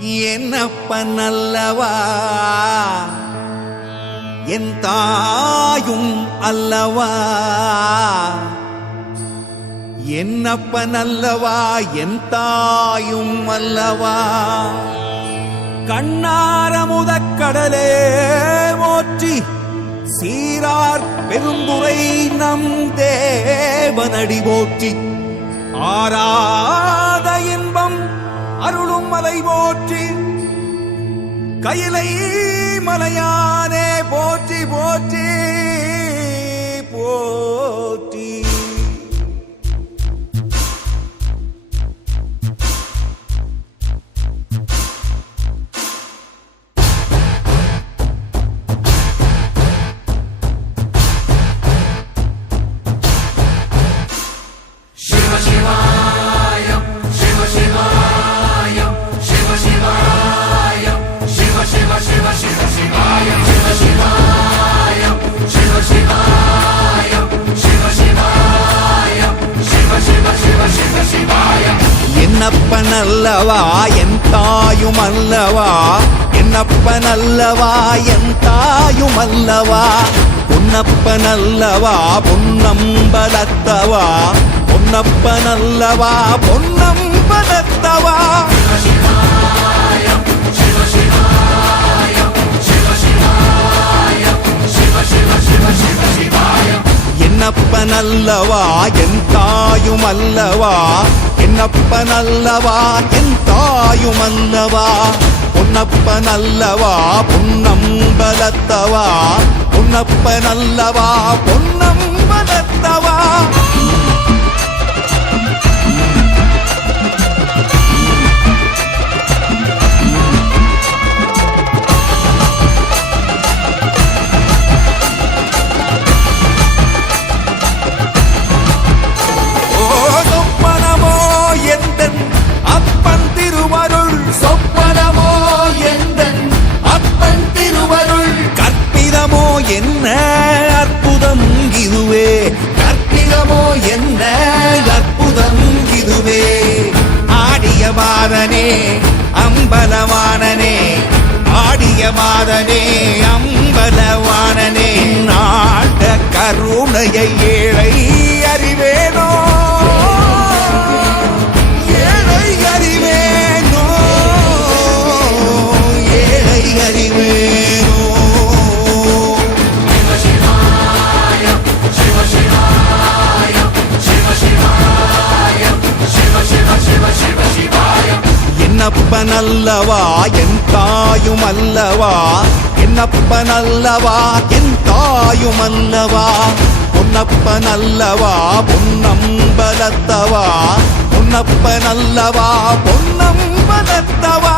என்னப்பன் அல்லவா என் தாயும் அல்லவா, என்னப்பன் அல்லவா என் தாயும் அல்லவா. கண்ணார முதக்கடலே போற்றி, சீரார் பெருந்துரை நம் தேவனடி போற்றி. ஆராத இன்பம் அருளும் மலை போற்றி, கையிலை மலையானே போற்றி போற்றி போற்றி. என்னப்பன் அல்லவா என் தாயும் அல்லவா, என்னப்பன் அல்லவா என் தாயும் அல்லவா. பொன்னப்பன் அல்லவா பொன்னம்பலத்தவா, பொன்னப்பன் அல்லவா பொன்னம்பலத்தவா. என்னப்பன் அல்லவா என் தாயும் அல்லவா, என்னப்பன் அல்லவா என் தாயும் அல்லவா. பொன்னப்பன் அல்லவா பொன்னம்பலத்தவா, பொன்னப்பன் அல்லவா பொன்னம்பலத்தவா. என்ன அற்புதம் இதுவே, கற்பிதமோ என்ன அற்புதம் இதுவே. ஆடிய மாதனே அம்பலவானனே, ஆடிய மாதனே அம்பலவானனே. நாட கருணையை ஏழை அறிவேனோ, ஏழை அறிவேனோ, ஏழை அறிவேனோ. என்னப்பன் அல்லவா என் தாயும் அல்லவா, என்னப்பன் அல்லவா என் தாயும் அல்லவா. பொன்னப்பன் அல்லவா பொன்னம்பலத்தவா, பொன்னப்பன் அல்லவா பொன்னம்பலத்தவா.